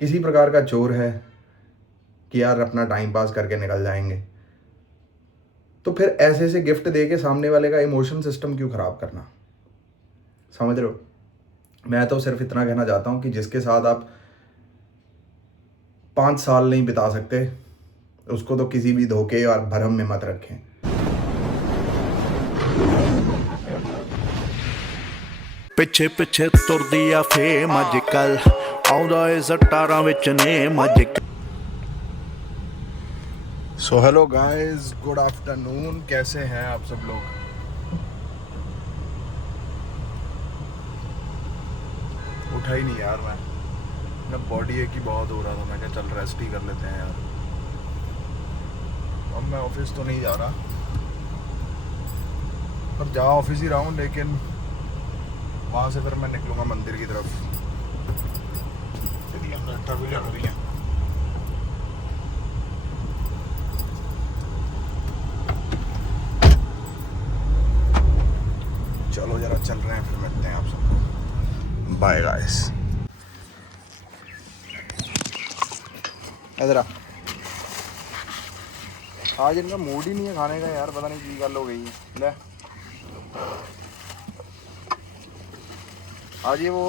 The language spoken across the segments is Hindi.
किसी प्रकार का चोर है कि यार अपना टाइम पास करके निकल जाएंगे, तो फिर ऐसे ऐसे गिफ्ट दे के सामने वाले का इमोशन सिस्टम क्यों ख़राब करना। समझ रहे हो। मैं तो सिर्फ इतना कहना चाहता हूँ कि जिसके साथ आप 5 साल नहीं बिता सकते, उसको तो किसी भी धोखे और भरम में मत रखें। ਪਿੱਛੇ ਪਿੱਛੇ ਤੁਰਦੀ ਆ ਫੇਮ ਅੱਜ ਕੱਲ ਆਉਂਦਾ ਏ ਸਟਾਰਾਂ ਵਿੱਚ ਨੇਮ ਅੱਜ सो हेलो गाइस, गुड आफ्टरनून। कैसे हैं आप सब लोग। उठा ही नहीं यार मैं, मेरा बॉडी एक ही बहुत हो रहा था। मैं क्या चल रेस्ट ही कर लेते हैं यार। अब मैं ऑफिस तो नहीं जा रहा, पर जा ऑफिस ही रहा हूँ, लेकिन वहाँ से फिर मैं निकलूँगा मंदिर की तरफ। भी लग रही है। चलो जरा चल रहे हैं, फिर मिलते हैं आप सबको। Bye guys. इधर आ। आज इनका मूड ही नहीं है खाने का यार, पता नहीं की गल हो गई है। ले आज ये वो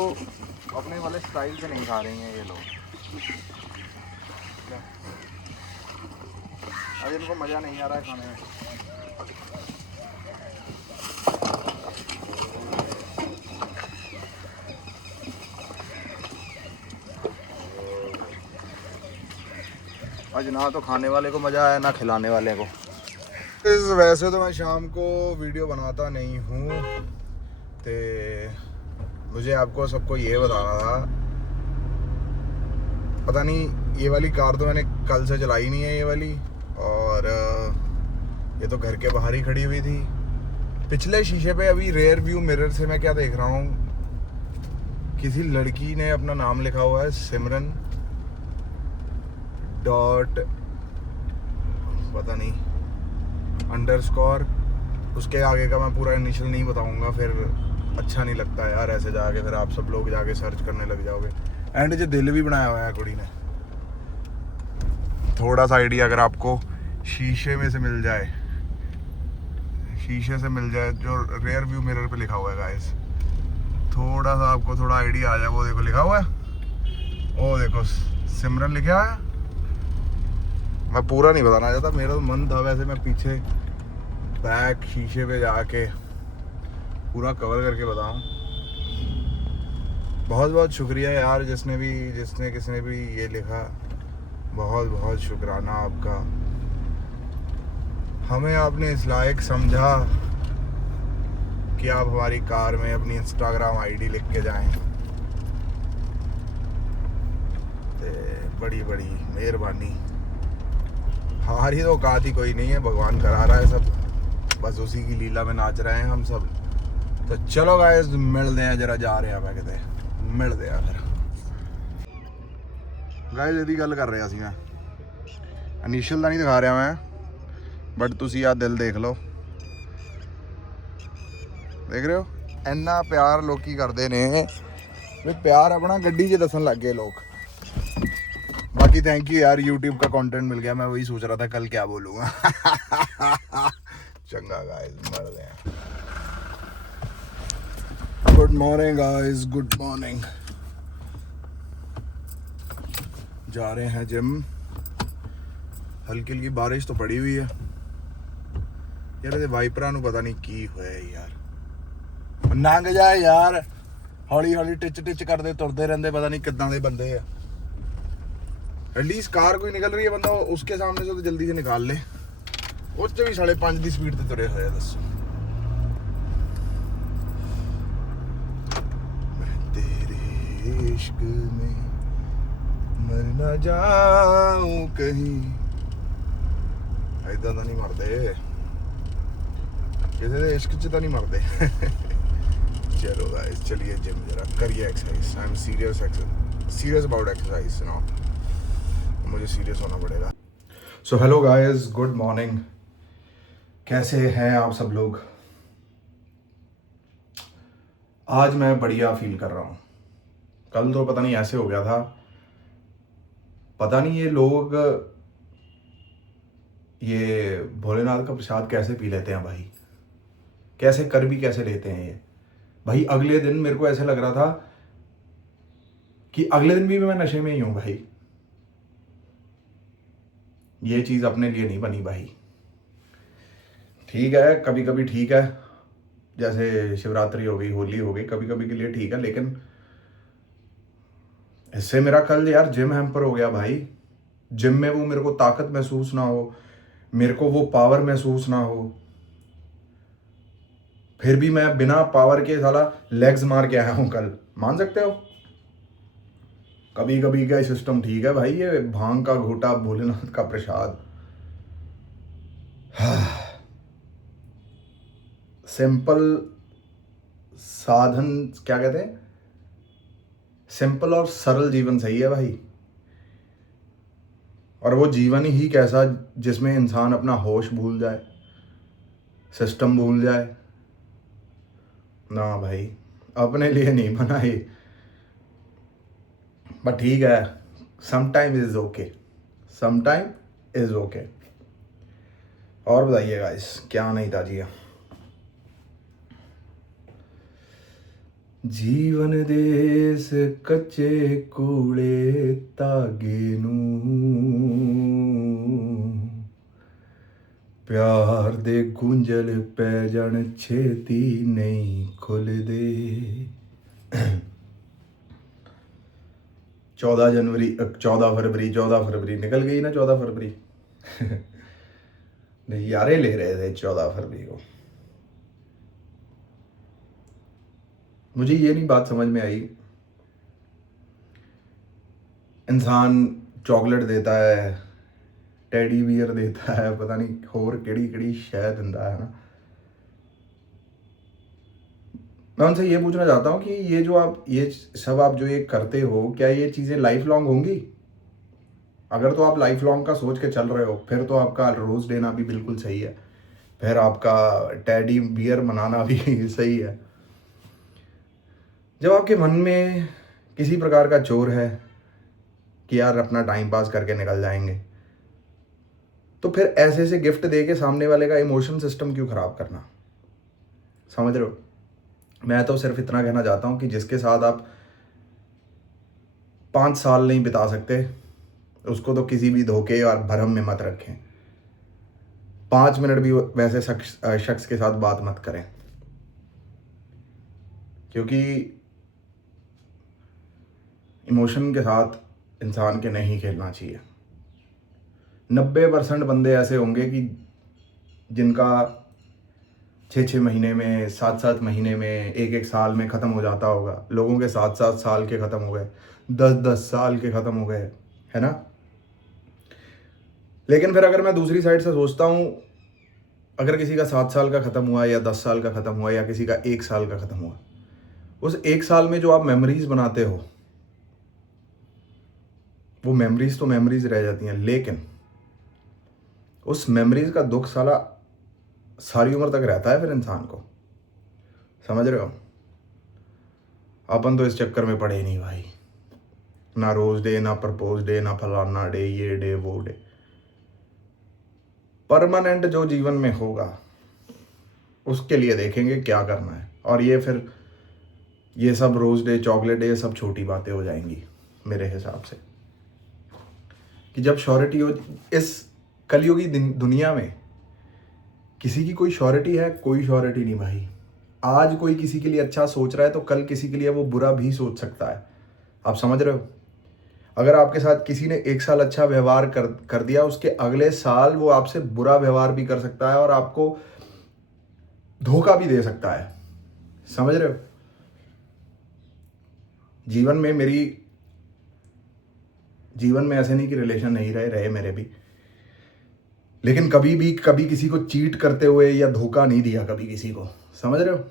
अपने वाले स्टाइल से नहीं खा रही हैं ये लोग। आज इनको मज़ा नहीं आ रहा है खाने में। आज ना तो खाने वाले को मज़ा आया, ना खिलाने वाले को। वैसे तो मैं शाम को वीडियो बनाता नहीं हूँ, तो मुझे आपको सबको ये बताना था। पता नहीं, ये वाली कार तो मैंने कल से चलाई नहीं है ये वाली, और ये तो घर के बाहर ही खड़ी हुई थी। पिछले शीशे पे अभी रेयर व्यू मिरर से मैं क्या देख रहा हूँ, किसी लड़की ने अपना नाम लिखा हुआ है सिमरन डॉट पता नहीं अंडरस्कोर। उसके आगे का मैं पूरा इनिशियल नहीं बताऊंगा, फिर अच्छा नहीं लगता यार ऐसे जाके, फिर आप सब लोग जाके सर्च करने लग जाओगे। एंड जो दिल भी बनाया हुआ है कुड़ी ने, थोड़ा सा आइडिया अगर आपको शीशे में से मिल जाए, शीशे से मिल जाए जो रेयर व्यू मिरर पे लिखा हुआ है गाइस, थोड़ा सा आपको थोड़ा आइडिया आ जाए। वो देखो लिखा हुआ है, वो देखो सिमरन लिखा है। मैं पूरा नहीं बताना चाहता, मेरा तो मन था वैसे मैं पीछे बैक शीशे पे जाके पूरा कवर करके बताऊं। बहुत बहुत शुक्रिया यार जिसने किसने भी ये लिखा, बहुत बहुत शुक्राना आपका। हमें आपने इस लायक समझा कि आप हमारी कार में अपनी इंस्टाग्राम आईडी लिख के जाएं। बड़ी बड़ी मेहरबानी। हमारी तो औकात ही कोई नहीं है, भगवान करा रहा है सब, बस उसी की लीला में नाच रहे हैं हम सब। तो चलो गाइस मिलते हैं, जरा जा रहे हैं मैं किते मिलते हैं फिर। गाइस ਇਹਦੀ ਗੱਲ ਕਰ ਰਿਹਾ ਸੀ ਮੈਂ, ਇਨੀਸ਼ੀਅਲ ਦਾ ਨਹੀਂ ਦਿਖਾ ਰਿਹਾ ਮੈਂ, ਬਟ ਤੁਸੀਂ ਆ ਦਿਲ ਦੇਖ ਲਓ। ਦੇਖ ਰਹੇ ਹੋ ਇੰਨਾ ਪਿਆਰ ਲੋਕੀ ਕਰਦੇ ਨੇ, ਵੀ ਪਿਆਰ ਆਪਣਾ ਗੱਡੀ 'ਚ ਦੱਸਣ ਲੱਗ ਗਏ लोग। बाकी थैंक यू यार, यूट्यूब का कंटेंट मिल गया। मैं वही सोच रहा था कल क्या बोलूँगा। चंगा गाइस मिलते हैं। Good morning guys, good morning. जा रहे हैं जिम। हल्की हल्की बारिश तो पड़ी हुई है यार। ये वाइपरा ਨੂੰ पता नहीं की होया यार, नंग जाए यार, हौली हौली टिच टिच करते तुरते रहते, पता नहीं किदां दे बंदे आ। एटलीस्ट कार कोई निकल रही है, बंदा उसके सामने से तो जल्दी से निकाल ले। उस भी 5.5 की स्पीड से तुरे हुए। दसो मैं तेरे इश्क में मर ना जाऊं कहीं। ऐदा तो नहीं मरते किसी के इश्क च, तो नहीं मरते। चलो गाइस चलिए जिम जरा करिए exercise. I am serious about exercise no, मुझे सीरियस होना पड़ेगा। So hello guys, good morning. कैसे हैं आप सब लोग। आज मैं बढ़िया फील कर रहा हूँ। कल तो पता नहीं ऐसे हो गया था पता नहीं ये लोग ये भोलेनाथ का प्रसाद कैसे पी लेते हैं भाई, कैसे कर भी कैसे लेते हैं ये भाई। अगले दिन मेरे को ऐसे लग रहा था कि अगले दिन भी मैं नशे में ही हूं भाई। ये चीज अपने लिए नहीं बनी भाई। ठीक है, कभी कभी ठीक है, जैसे शिवरात्रि हो गई, होली हो गई, कभी कभी के लिए ठीक है, लेकिन इससे मेरा कल यार जिम हैम्पर हो गया भाई। जिम में वो मेरे को ताकत महसूस ना हो, मेरे को वो पावर महसूस ना हो, फिर भी मैं बिना पावर के साला लेग्स मार के आया हूं कल, मान सकते हो। कभी कभी का सिस्टम ठीक है भाई, ये भांग का घोटा, भोलेनाथ का प्रसाद, सिंपल साधन, क्या कहते हैं, सिंपल और सरल जीवन सही है भाई। और वो जीवन ही कैसा जिसमें इंसान अपना होश भूल जाए, सिस्टम भूल जाए ना भाई, अपने लिए नहीं बना ये। बट ठीक है, sometime is okay, sometime is okay. और बताइए गाइस, क्या नहीं था जी। जीवन देस कच्चे कूड़े तागे नूं, प्यार दे गुंजल पै जाण छेती नहीं खुलदे। 14 फरवरी निकल गई ना, 14 फरवरी। नज़ारे ले रहे थे 14 फरवरी को। मुझे ये नहीं बात समझ में आई, इंसान चॉकलेट देता है, टेडी बियर देता है, पता नहीं होर केड़ी केड़ी शय दिंदा है ना। मैं उनसे ये पूछना चाहता हूँ कि ये जो आप ये सब आप जो ये करते हो, क्या ये चीज़ें लाइफ लॉन्ग होंगी? अगर तो आप लाइफ लॉन्ग का सोच के चल रहे हो, फिर तो आपका रोज़ देना भी बिल्कुल सही है, फिर आपका टेडी बियर मनाना भी सही है। जब आपके मन में किसी प्रकार का चोर है कि यार अपना टाइम पास करके निकल जाएंगे, तो फिर ऐसे ऐसे गिफ्ट दे के सामने वाले का इमोशन सिस्टम क्यों खराब करना? समझ रहे हो? मैं तो सिर्फ इतना कहना चाहता हूँ कि जिसके साथ आप 5 साल नहीं बिता सकते, उसको तो किसी भी धोखे और भरम में मत रखें। 5 मिनट भी वैसे शख्स के साथ बात मत करें, क्योंकि इमोशन के साथ इंसान के नहीं खेलना चाहिए। 90% बंदे ऐसे होंगे कि जिनका 6-6 महीने में, 7-7 महीने में, 1-1 साल में ख़त्म हो जाता होगा। लोगों के 7-7 साल के ख़त्म हो गए, 10-10 साल के ख़त्म हो गए, है ना। लेकिन फिर अगर मैं दूसरी साइड से सोचता हूँ, अगर किसी का 7 साल का ख़त्म हुआ या 10 साल का ख़त्म हुआ या किसी का 1 साल का ख़त्म हुआ, उस 1 साल में जो आप मेमोरीज बनाते हो, वो मेमोरीज तो मेमोरीज रह जाती हैं, लेकिन उस मेमोरीज का दुख साला सारी उम्र तक रहता है फिर इंसान को। समझ रहे हो? अपन तो इस चक्कर में पड़े नहीं भाई, ना रोज डे, ना प्रपोज डे, ना फलाना डे, ये डे वो डे। परमानेंट जो जीवन में होगा उसके लिए देखेंगे क्या करना है। और ये फिर ये सब रोज डे, चॉकलेट डे, ये सब छोटी बातें हो जाएंगी मेरे हिसाब से। कि जब श्योरिटी हो, इस कलयुगी दुनिया में किसी की कोई श्योरिटी है? कोई श्योरिटी नहीं भाई। आज कोई किसी के लिए अच्छा सोच रहा है तो कल किसी के लिए वो बुरा भी सोच सकता है। आप समझ रहे हो? अगर आपके साथ किसी ने 1 साल अच्छा व्यवहार कर दिया, उसके अगले साल वो आपसे बुरा व्यवहार भी कर सकता है और आपको धोखा भी दे सकता है। समझ रहे हो? जीवन में ऐसे नहीं कि रिलेशन नहीं रहे मेरे भी, लेकिन कभी किसी को चीट करते हुए या धोखा नहीं दिया कभी किसी को। समझ रहे हो?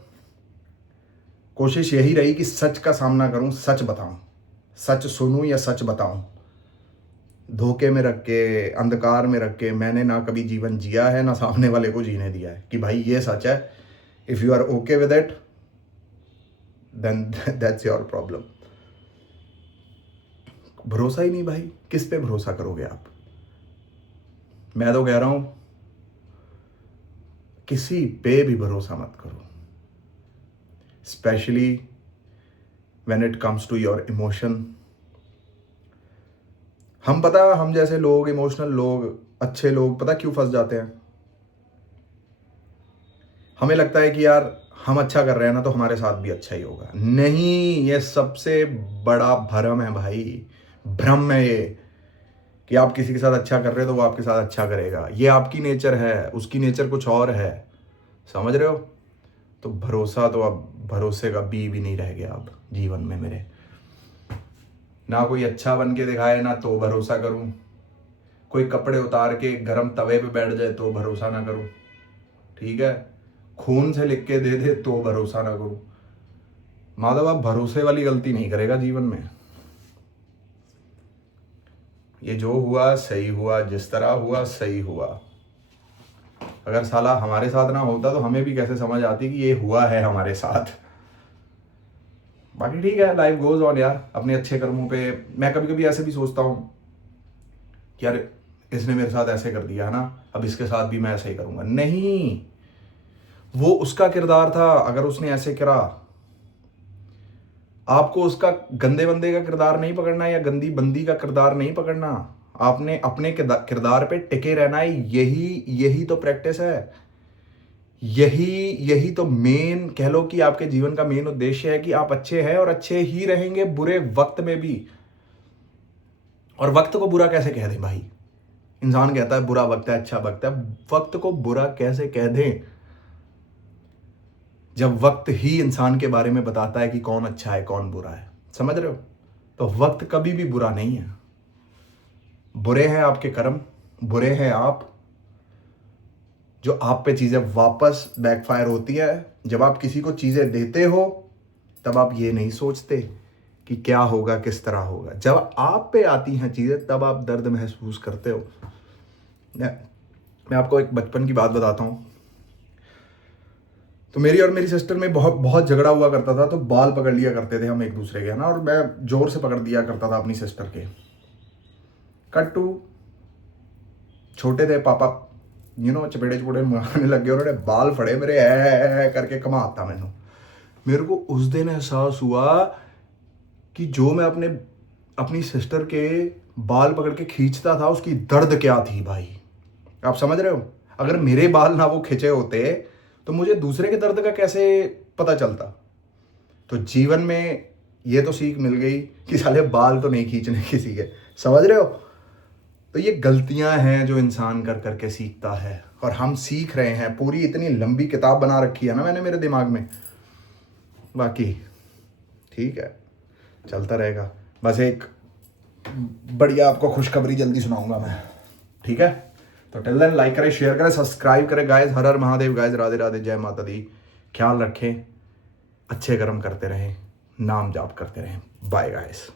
कोशिश यही रही कि सच का सामना करूं, सच बताऊं, सच सुनूं या सच बताऊं। धोखे में रख के, अंधकार में रख के मैंने ना कभी जीवन जिया है, ना सामने वाले को जीने दिया है कि भाई ये सच है। If you are okay with it, then that's your problem. भरोसा ही नहीं भाई, किस पे भरोसा करोगे आप? मैं तो कह रहा हूं किसी पे भी भरोसा मत करो, specially when it comes to your emotion. हम जैसे लोग, इमोशनल लोग, अच्छे लोग, पता क्यों फंस जाते हैं? हमें लगता है कि यार हम अच्छा कर रहे हैं ना तो हमारे साथ भी अच्छा ही होगा। नहीं, ये सबसे बड़ा भ्रम है भाई, भ्रम है ये, कि आप किसी के साथ अच्छा कर रहे हो तो वो आपके साथ अच्छा करेगा। ये आपकी नेचर है, उसकी नेचर कुछ और है, समझ रहे हो? तो भरोसा तो अब, भरोसे का भी नहीं रह गया अब जीवन में मेरे। ना कोई अच्छा बन के दिखाए ना तो भरोसा करूं, कोई कपड़े उतार के गरम तवे पे बैठ जाए तो भरोसा ना करूं, ठीक है? खून से लिख के दे दे तो भरोसा ना करूं। माधव आप भरोसे वाली गलती नहीं करेगा जीवन में। ये जो हुआ सही हुआ, जिस तरह हुआ सही हुआ। अगर साला हमारे साथ ना होता तो हमें भी कैसे समझ आती कि ये हुआ है हमारे साथ। बाकी ठीक है, लाइफ गोज ऑन यार, अपने अच्छे कर्मों पे। मैं कभी कभी ऐसे भी सोचता हूँ कि यार इसने मेरे साथ ऐसे कर दिया है ना, अब इसके साथ भी मैं ऐसे ही करूंगा। नहीं, वो उसका किरदार था, अगर उसने ऐसे करा। आपको उसका गंदे बंदे का किरदार नहीं पकड़ना या गंदी बंदी का किरदार नहीं पकड़ना, आपने अपने किरदार पे टिके रहना है। यही तो प्रैक्टिस है, यही तो मेन कह लो कि आपके जीवन का मेन उद्देश्य है कि आप अच्छे हैं और अच्छे ही रहेंगे बुरे वक्त में भी। और वक्त को बुरा कैसे कह दें भाई? इंसान कहता है बुरा वक्त है, अच्छा वक्त है, वक्त को बुरा कैसे कह दें जब वक्त ही इंसान के बारे में बताता है कि कौन अच्छा है कौन बुरा है? समझ रहे हो? तो वक्त कभी भी बुरा नहीं है। बुरे हैं आपके कर्म, बुरे हैं आप, जो आप पे चीजें वापस बैकफायर होती है। जब आप किसी को चीजें देते हो तब आप ये नहीं सोचते कि क्या होगा, किस तरह होगा। जब आप पे आती हैं चीजें तब आप दर्द महसूस करते हो। मैं आपको एक बचपन की बात बताता हूं। तो मेरी और मेरी सिस्टर में बहुत बहुत झगड़ा हुआ करता था, तो बाल पकड़ लिया करते थे हम एक दूसरे के, है ना, और मैं जोर से पकड़ दिया करता था अपनी सिस्टर के। कट टू, छोटे थे पापा चपेड़े चपेड़े मारने लग गए, उन्होंने बाल फड़े मेरे, करके कमाता मैनू। मेरे को उस दिन एहसास हुआ कि जो मैं अपनी सिस्टर के बाल पकड़ के खींचता था उसकी दर्द क्या थी भाई। आप समझ रहे हो? अगर मेरे बाल ना वो खिंचे होते तो मुझे दूसरे के दर्द का कैसे पता चलता? तो जीवन में ये तो सीख मिल गई कि साले बाल तो नहीं खींचने किसी के, समझ रहे हो? तो ये गलतियां हैं जो इंसान कर करके सीखता है, और हम सीख रहे हैं। पूरी इतनी लंबी किताब बना रखी है ना मैंने मेरे दिमाग में। बाकी ठीक है, चलता रहेगा। बस एक बढ़िया आपको खुशखबरी जल्दी सुनाऊंगा मैं, ठीक है? तो टिल देन लाइक करें, शेयर करें, सब्सक्राइब करें गाइस। हर हर महादेव गाइस, राधे राधे, जय माता दी। ख्याल रखें, अच्छे कर्म करते रहें, नाम जाप करते रहें। Bye guys.